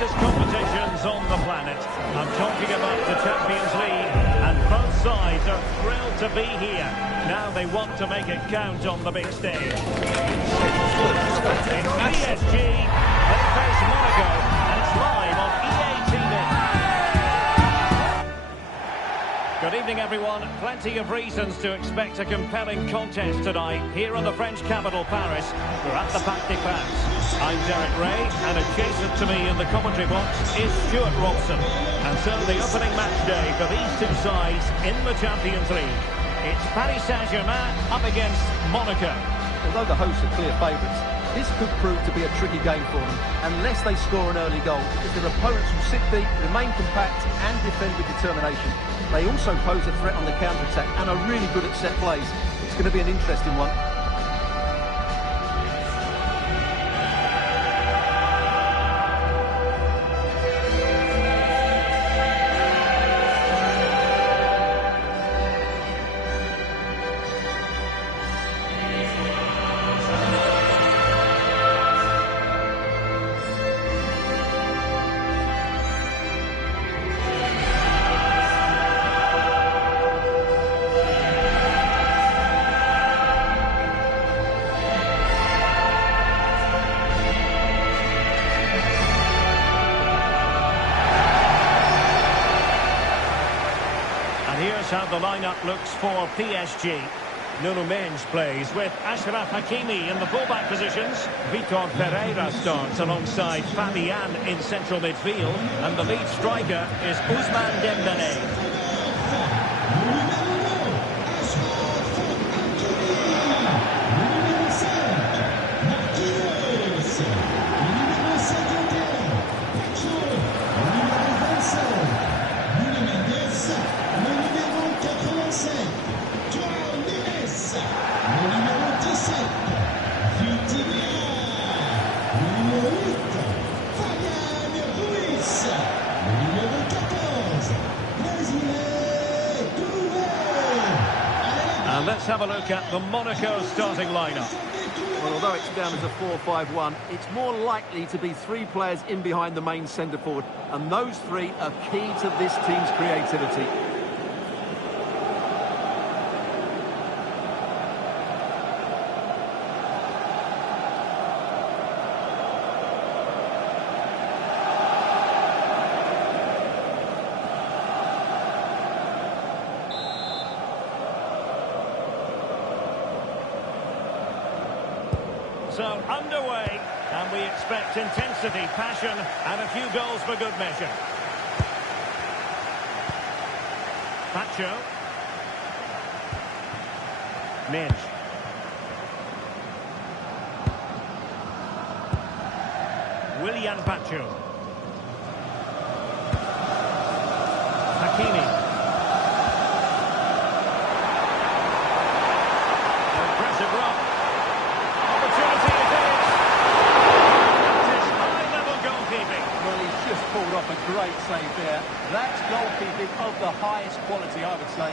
greatest competitions on the planet. I'm talking about the Champions League, and both sides are thrilled to be here. Now they want to make it count on the big stage. In PSG, they face Monaco, and it's live on EA TV. Good evening, everyone. Plenty of reasons to expect a compelling contest tonight here in the French capital, Paris. We're at the Parc des Princes. I'm Derek Ray, and adjacent to me in the commentary box is Stuart Robson. And so the opening match day for these two sides in the Champions League. It's Paris Saint-Germain up against Monaco. Although the hosts are clear favourites, this could prove to be a tricky game for them, unless they score an early goal, because their opponents will sit deep, remain compact and defend with determination. They also pose a threat on the counter-attack and are really good at set plays. It's going to be an interesting one. Here's how the lineup looks for PSG. Nuno Mendes plays with Achraf Hakimi in the fullback positions. Vitor Pereira starts alongside Fabian in central midfield. And the lead striker is Ousmane Dembélé. And let's have a look at the Monaco starting lineup. Well, although it's down as a 4-5-1, it's more likely to be three players in behind the main centre-forward. And those three are key to this team's creativity. So underway, and we expect intensity, passion, and a few goals for good measure. Pacho. Mendes. Willian Pacho. Hakimi. Impressive run. Opportunity it is. That is high-level goalkeeping. Well, he's just pulled off a great save there. That's goalkeeping of the highest quality, I would say.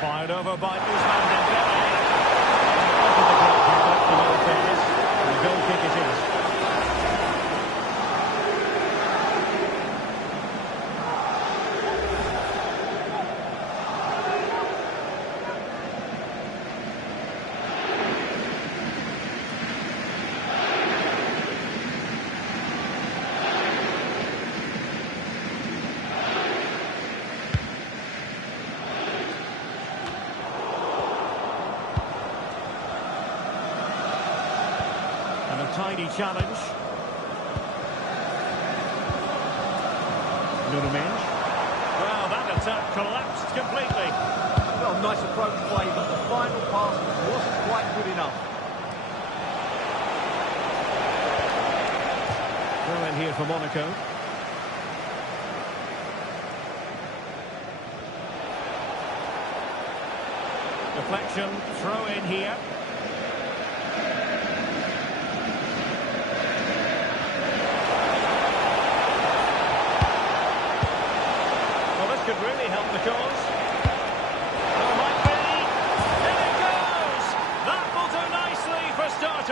Fired over by Ousmane Dembélé. Over the goalkeeper, in all fairness. And the goal kick it is. And a tidy challenge. Nuno Mendes. Well, that attack collapsed completely. Well, nice approach play, but the final pass wasn't quite good enough. Throw in here for Monaco. Deflection, throw in here.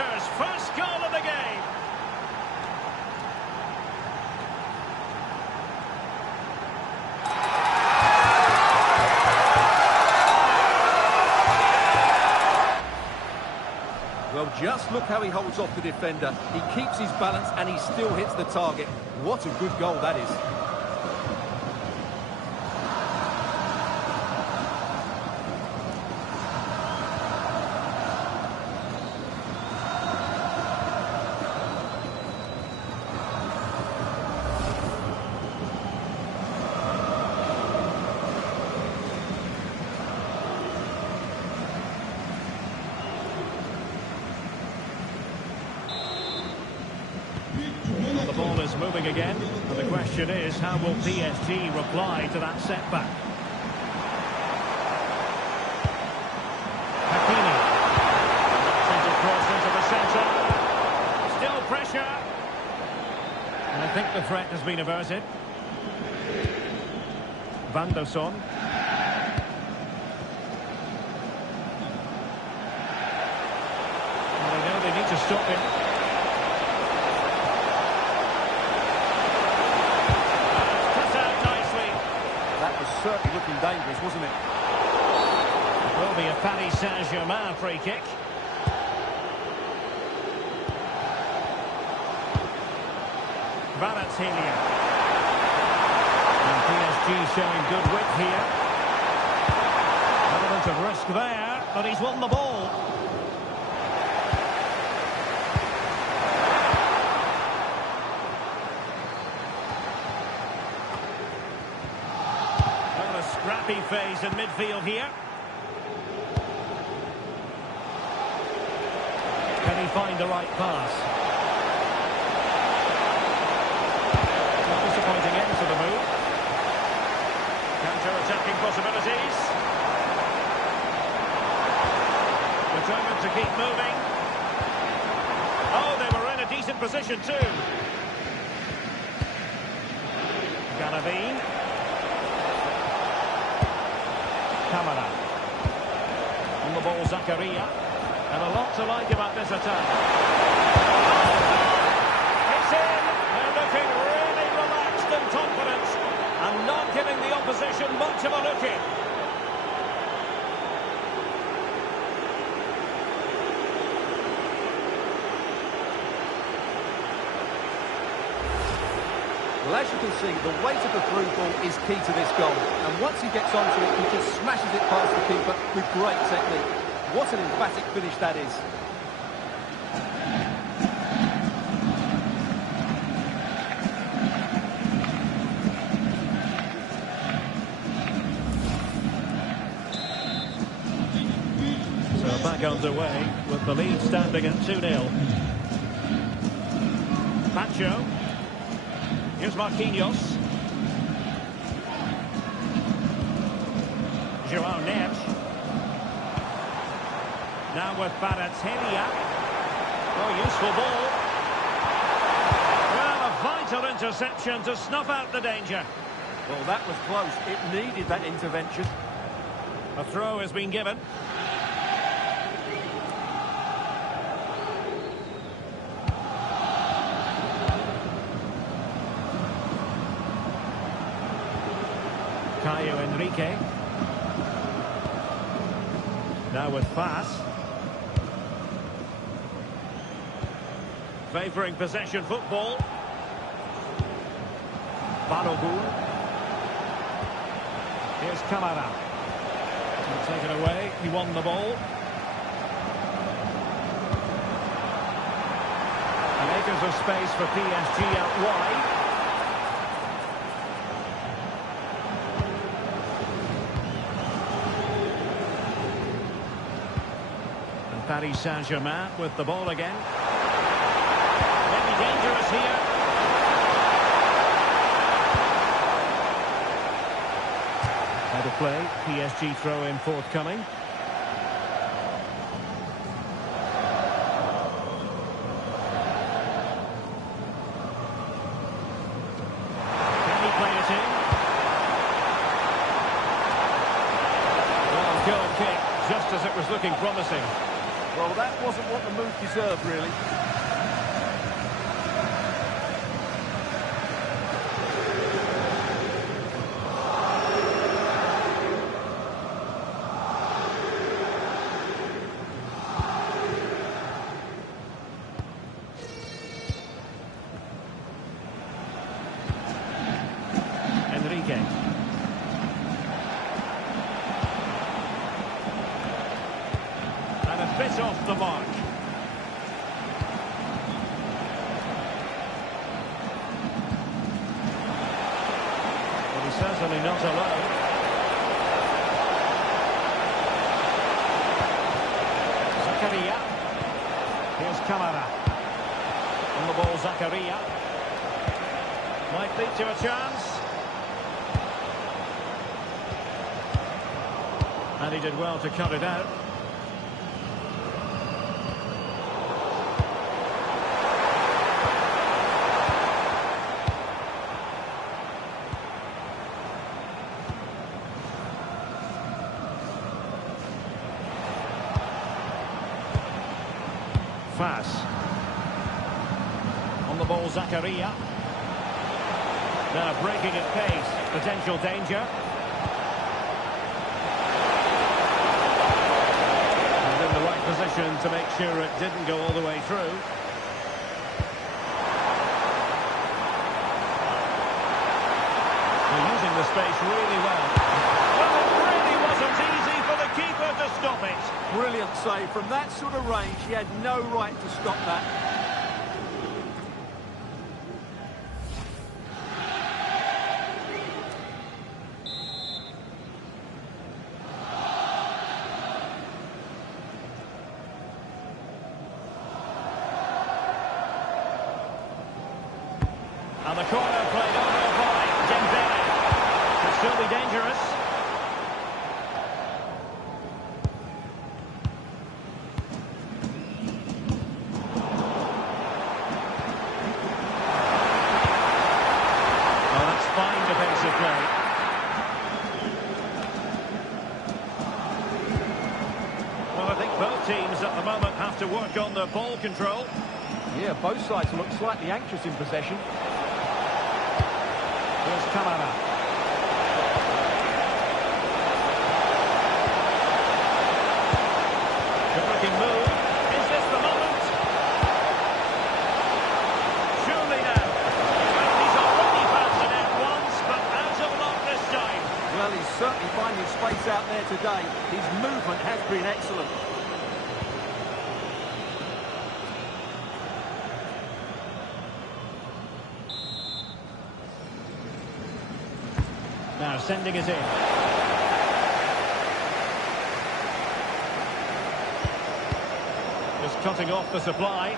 visitors. First goal of the game. Well, just look how he holds off the defender. He keeps his balance and he still hits the target. What a good goal that is. The ball is moving again, and the question is, how will PSG reply to that setback? Hakimi. Sends it cross into the centre. Still pressure. And I think the threat has been averted. Van der Son. Well, they know they need to stop him. Certainly looking dangerous, wasn't it? It will be a Paris Saint-Germain free kick. Kvaratskhelia. And PSG showing good width here. Element of risk there, but he's won the ball. Scrappy phase in midfield here. Can he find the right pass? A disappointing end to the move. Counter-attacking possibilities. Determined to keep moving. Oh, they were in a decent position too. Galavine. Camara. On the ball, Zakaria. And a lot to like about this attack. It's in. They're looking really relaxed and confident. And not giving the opposition much of a look in. Well, as you can see, the weight of the through ball is key to this goal. And once he gets onto it, he just smashes it past the keeper with great technique. What an emphatic finish that is. So back underway with the lead standing at 2-0. Macho. Here's Marquinhos. João Neves. Now with Kvaratskhelia. Oh, useful ball. Well, a vital interception to snuff out the danger. Well, that was close. It needed that intervention. A throw has been given. Caio Henrique. Now with Fass. Favouring possession football. Balogun. Here's Camara. Taken away. He won the ball. And acres of space for PSG out wide. Paris Saint-Germain with the ball again. Maybe dangerous here. Out of play. PSG throw-in forthcoming. Can he play it in? Well, goal kick, just as it was looking promising. Well, that wasn't what the move deserved, really. And a bit off the mark. But he's certainly not alone. Zakaria. Here's Kamara. On the ball, Zakaria. Might lead to a chance. And he did well to cut it out. Fas. On the ball, Zakaria. Now breaking at pace. Potential danger. Position to make sure it didn't go all the way through. They're using the space really well. Well, it really wasn't easy for the keeper to stop it. Brilliant save. From that sort of range, he had no right to stop that. And the corner played over by Dembele. Could still be dangerous. Oh, that's fine defensive play. Well, I think both teams at the moment have to work on their ball control. Yeah, both sides look slightly anxious in possession. Here's Kamara. Good-looking move. Is this the moment? Surely now. Well, he's already passed it out once, but out of luck this time. Well, he's certainly finding space out there today. His movement has been excellent. Now sending it in. Just cutting off the supply.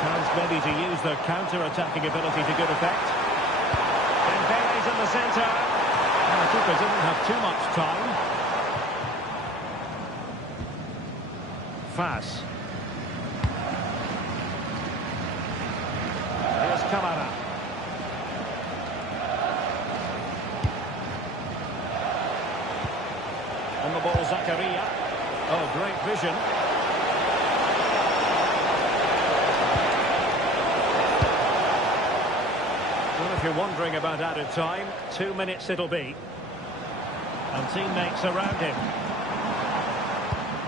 Chance maybe to use their counter-attacking ability to good effect. Dembele's in the centre. And the keeper didn't have too much time. Fas. Here's Kamara. On the ball, Zakaria. Oh, great vision. Well, if you're wondering about added time, 2 minutes it'll be. And teammates around him.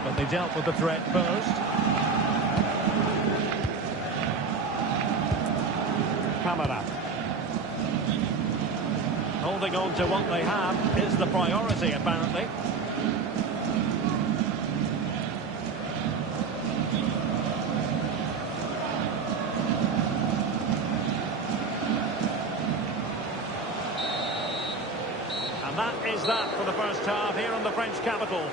But they dealt with the threat first. Kamara. Holding on to what they have is the priority, apparently. And that is that for the first half here in the French capital.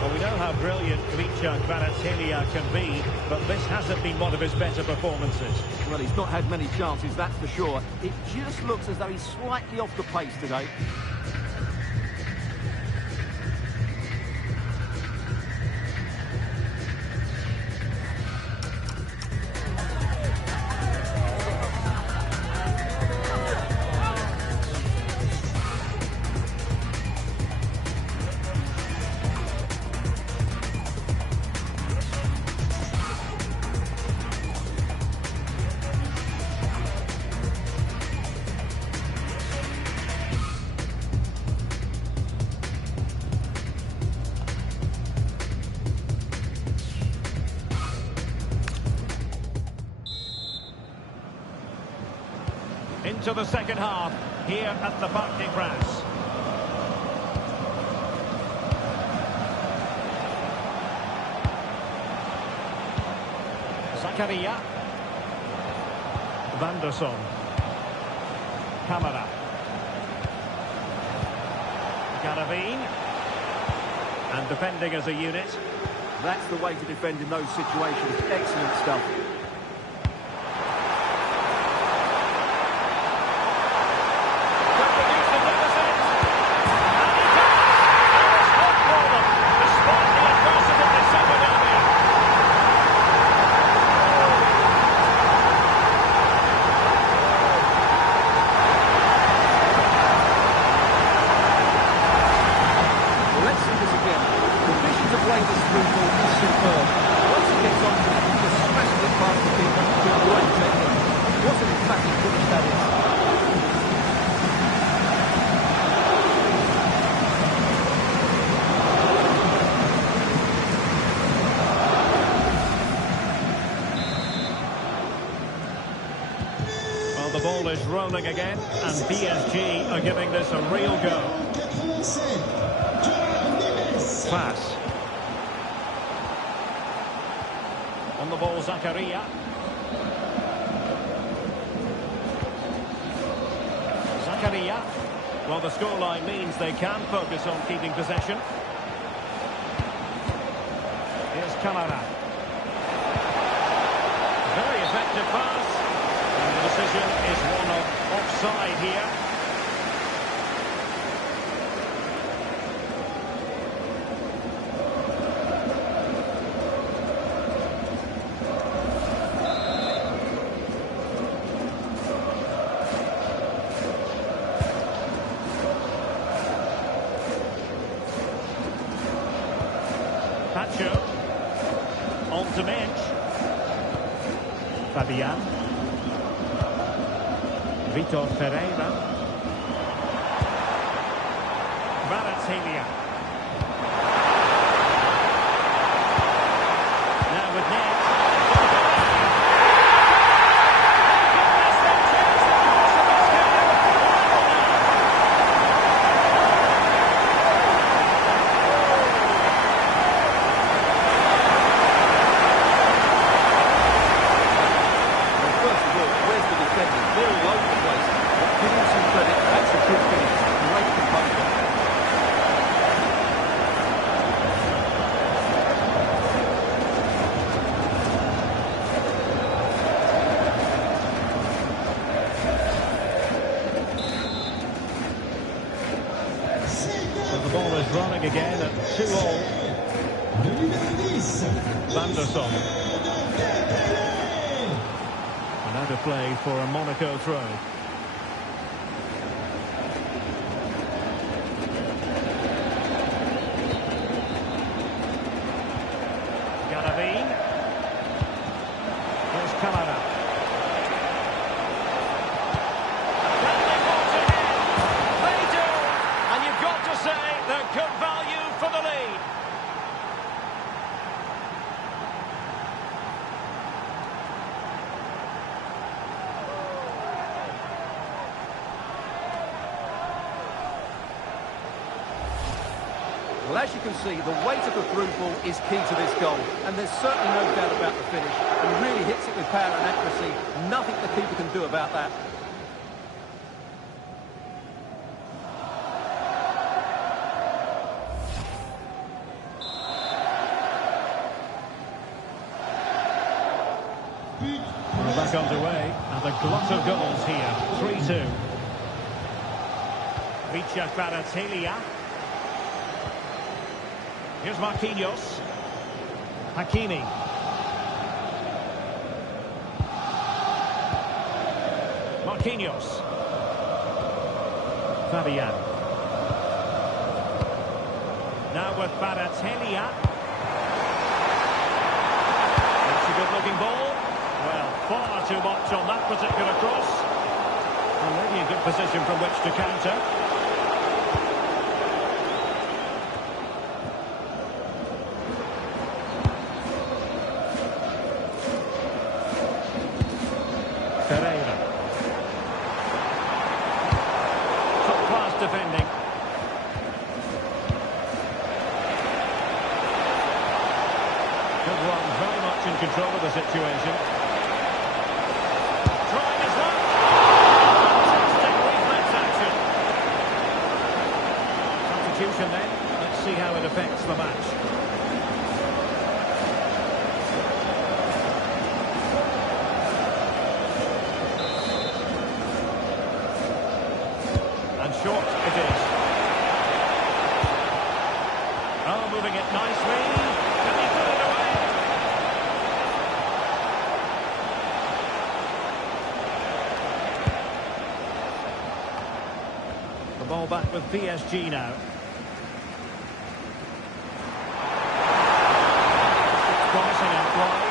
Well, we know how brilliant Kvaratskhelia can be, but this hasn't been one of his better performances. Well, he's not had many chances, that's for sure. It just looks as though he's slightly off the pace today. into the second half here at the Parc des Princes. Zakaria. Van der Son. Camara. Garavine. And defending as a unit. That's the way to defend in those situations. Excellent stuff. The ball is rolling again, and PSG are giving this a real go. Pass. On the ball, Zakaria. Zakaria. Well, the scoreline means they can focus on keeping possession. Here's Camara. Very effective pass. And the decision is one of offside here. Pacho. On to Mensch. Fabian. Vitor Pereira. Kvaratskhelia. Now with Ned. The ball is running again at 2-all. Van der Son. And out of play for a Monaco throw. Garavine. Here's Camara. They're good value for the lead. Well, as you can see, the weight of the through ball is key to this goal. And there's certainly no doubt about the finish. He really hits it with power and accuracy. Nothing the keeper can do about that. We're back underway, and a glut of goals here. 3-2. Vitor Kvaratskhelia. Here's Marquinhos. Hakimi. Marquinhos. Fabian. Now with Kvaratskhelia. That's a good-looking ball. Well, far too much on that particular cross. Already a good position from which to counter. Pereira. in control of the situation. Trying his luck. Fantastic reflex action. Substitution then. Let's see how it affects the match. And short it is. Oh, moving it nicely. Can he put it away? The ball back with PSG now. Crossing out wide.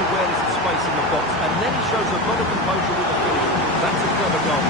Awareness of space in the box, and then he shows a lot of composure with the finish. That's a clever goal.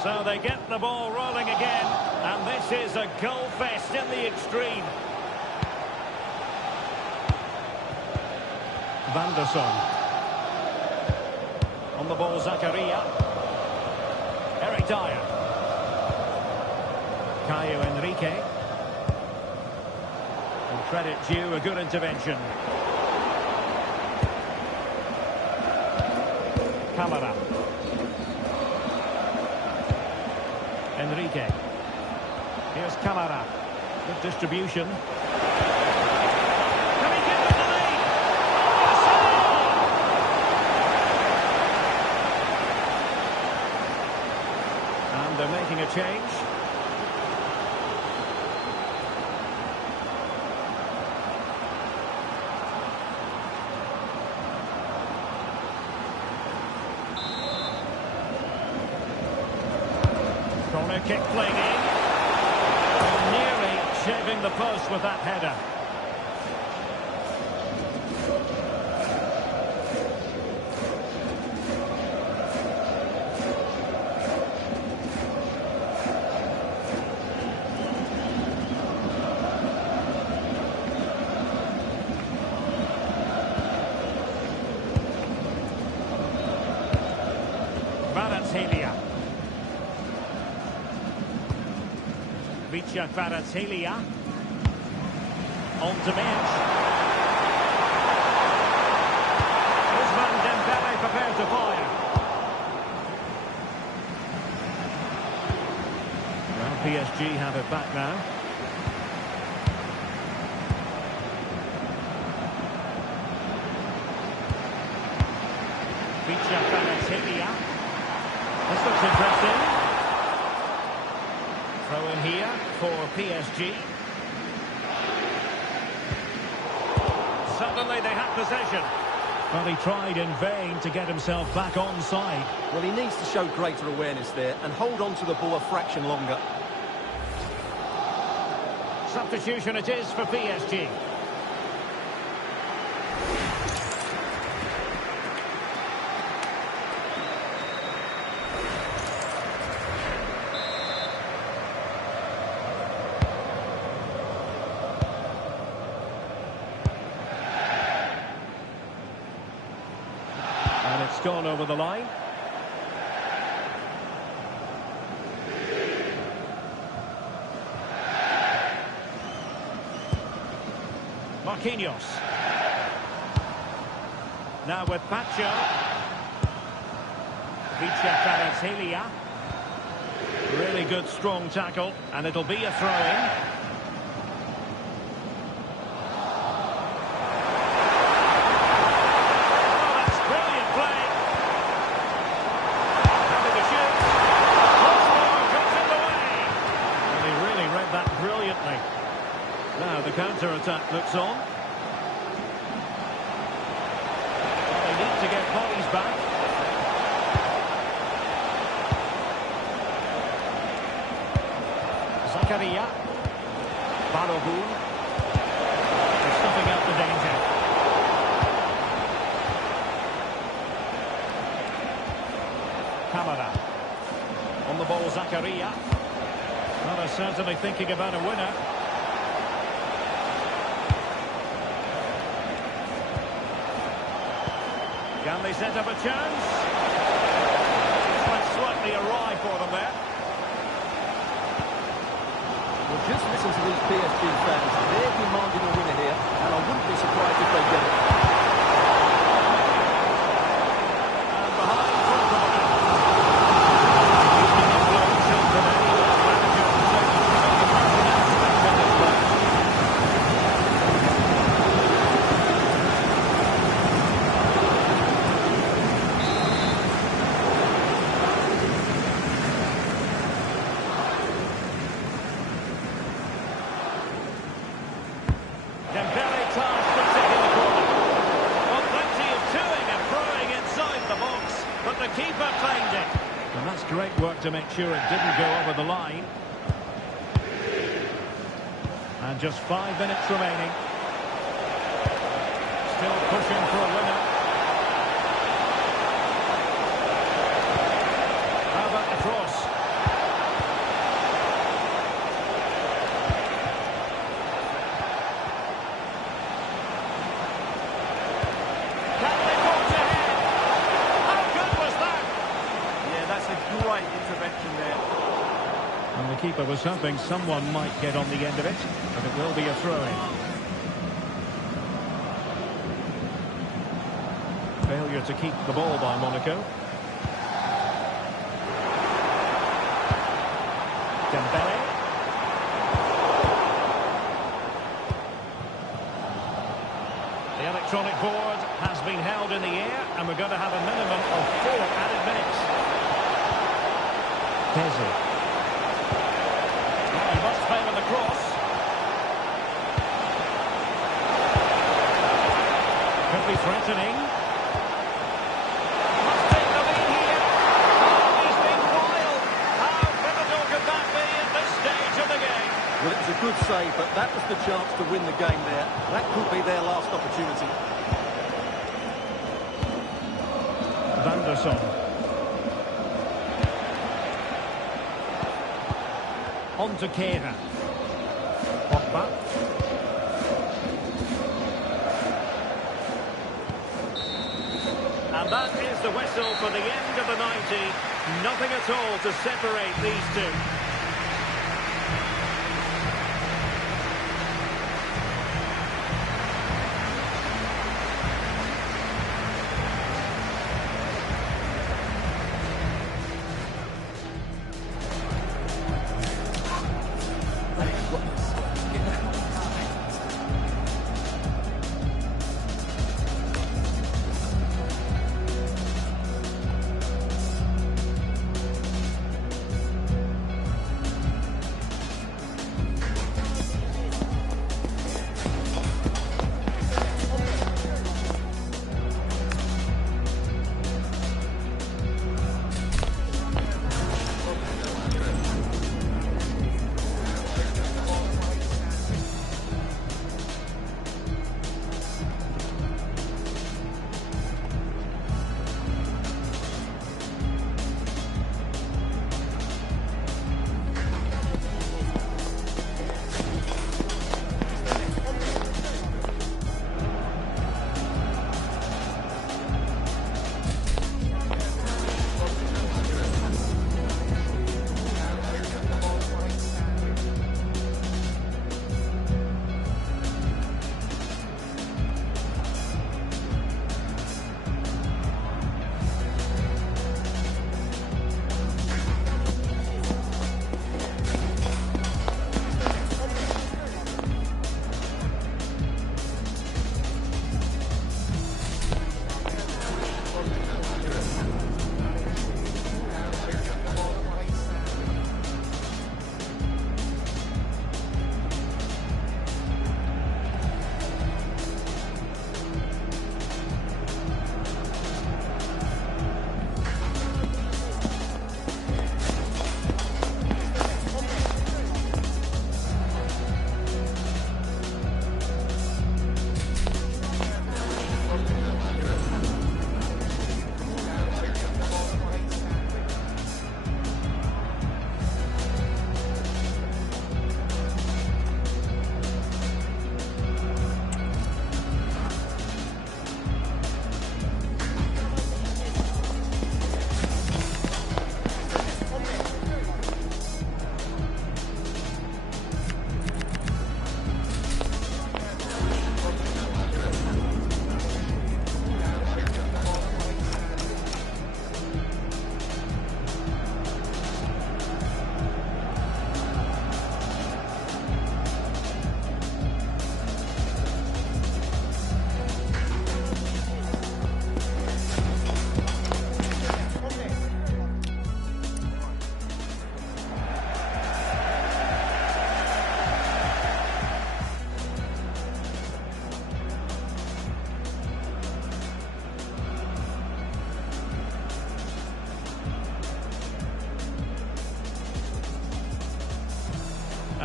So they get the ball rolling again, and this is a goal fest in the extreme. Van der Sar. On the ball, Zakaria. Eric Dyer. Caio Henrique. And credit due, a good intervention. Camara. Enrique. Here's Camara. Good distribution. Can he give them the lead? And they're making a change. Corner kick played in. Nearly shaving the post with that header. Kvaratskhelia. Vicha Kvaratskhelia. On to Mitch. Ousmane Dembele prepared to fire. Well, PSG have it back now. Vicha Kvaratskhelia. This looks impressive. Throw in here for PSG. Suddenly they have possession. Well, he tried in vain to get himself back onside. Well, he needs to show greater awareness there and hold on to the ball a fraction longer. Substitution it is for PSG. And it's gone over the line. Marquinhos. Now with Pacho. Vicha Kvaratskhelia. Really good strong tackle, and it'll be a throw-in. Now the counter-attack looks on. to get bodies back. Zakaria. Balogun. Stuffing out the danger. Kamara. On the ball, Zakaria. Well, they're certainly thinking about a winner. Can they set up a chance? This went slightly awry for them there. Well, just listen to these PSG fans. They're demanding a winner here, and I wouldn't be surprised if they get it. And behind for the influence over any manager to take the aspect of this match. Dembele tasked with taking the corner. Well, plenty of toing and throwing inside the box, but the keeper claimed it. And that's great work to make sure it didn't go over the line. And just 5 minutes remaining. Still pushing for a winner. How about the cross? Great intervention there. And the keeper was hoping someone might get on the end of it, but it will be a throw-in. Failure to keep the ball by Monaco. Dembele. The electronic board has been held in the air, and we're going to have a minimum of 4 added minutes. PSG. He must favour the cross. Could be threatening. Must take the lead here. Oh, he's been wild. How pivotal could that be at this stage of the game? Well, it was a good save, but that was the chance to win the game there. That could be their last opportunity. Van der Sar. On to Kehrer. Pogba. And that is the whistle for the end of the 90. Nothing at all to separate these two.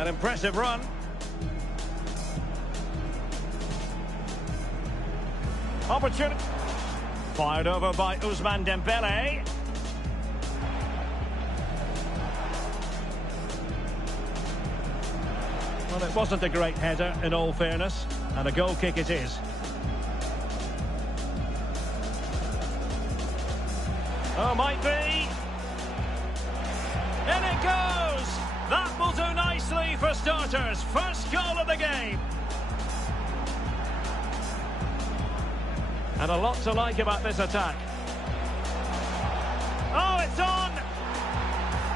An impressive run. Opportunity. Fired over by Ousmane Dembele. Well, it wasn't a great header, in all fairness, and a goal kick it is. Oh, might be. In it goes! That will do nicely for starters. First goal of the game. And a lot to like about this attack. Oh, it's on!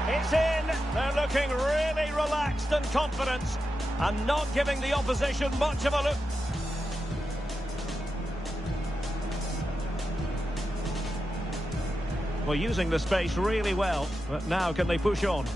It's in! They're looking really relaxed and confident, and not giving the opposition much of a look. Well, using the space really well, but now can they push on?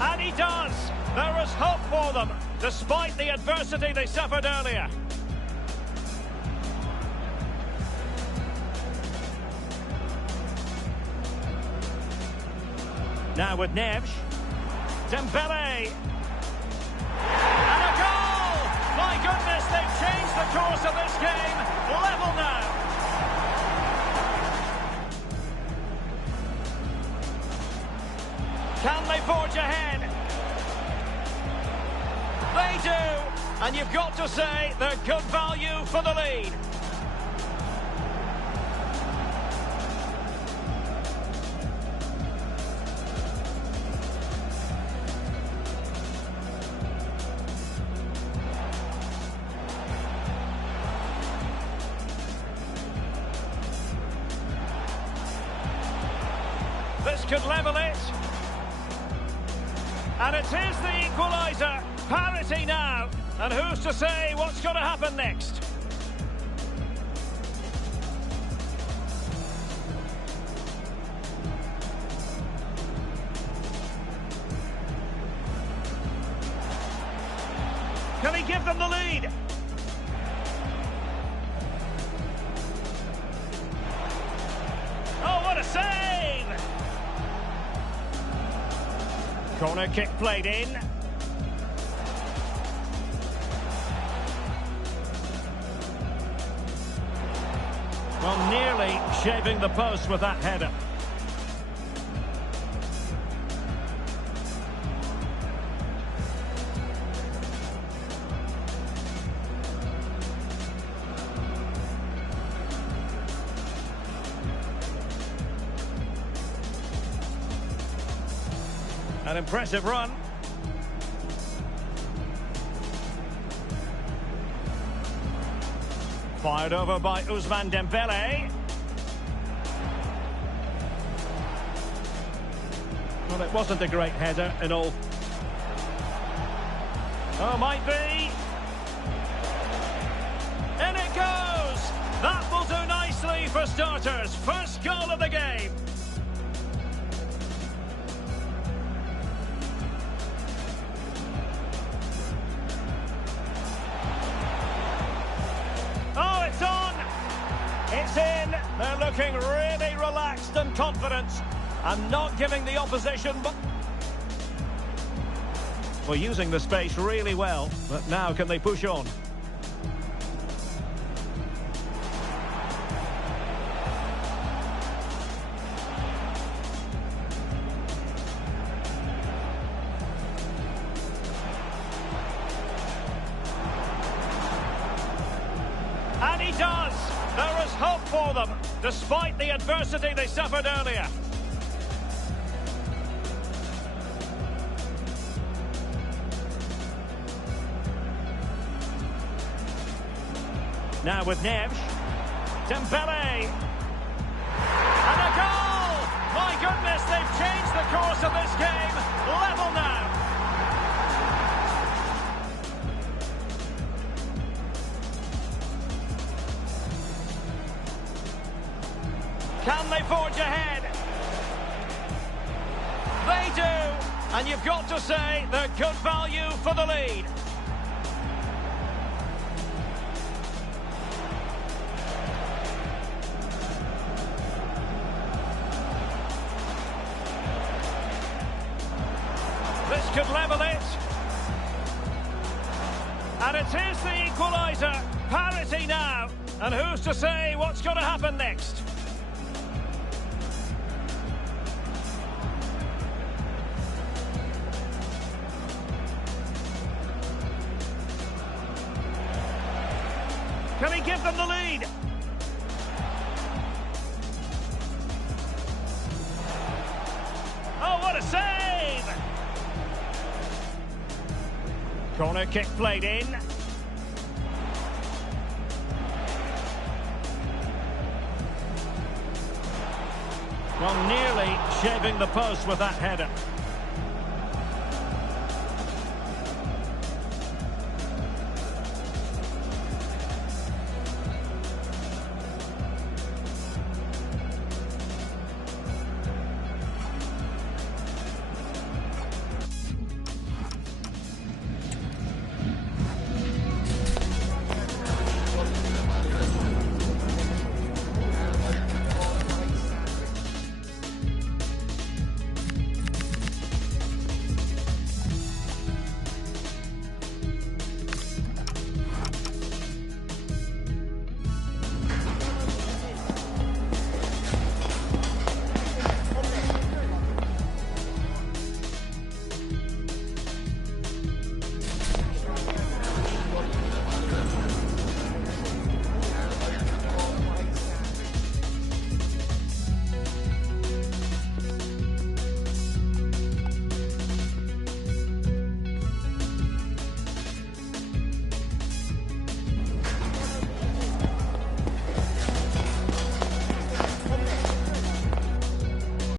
And he does! There is hope for them, despite the adversity they suffered earlier. Now with Neves. Dembele. And a goal! My goodness, they've changed the course of this game. Level now. Can they forge ahead? They do. And you've got to say they're good value for the lead. This could level it. And it is the equaliser. Parity now. And who's to say what's going to happen next? Can he give them the lead? Oh, what a save! Corner kick played in. Well, nearly shaving the post with that header. An impressive run. Fired over by Ousmane Dembele. Well, it wasn't a great header in all. Oh, might be. In it goes! That will do nicely for starters. First goal of the game. Oh, it's on! It's in! They're looking really relaxed and confident, and not giving the opposition but... Well, using the space really well, but now can they push on? And he does! There is hope for them, despite the adversity they suffered earlier. Now with Neves. Dembele. And a goal! My goodness, they've changed the course of this game. Level now. Can they forge ahead? And you've got to say they're good value for the lead. This could level it. And it is the equaliser. Parity now. And who's to say what's going to happen next? Can he give them the lead? Oh, what a save! Corner kick played in. Well, nearly shaving the post with that header.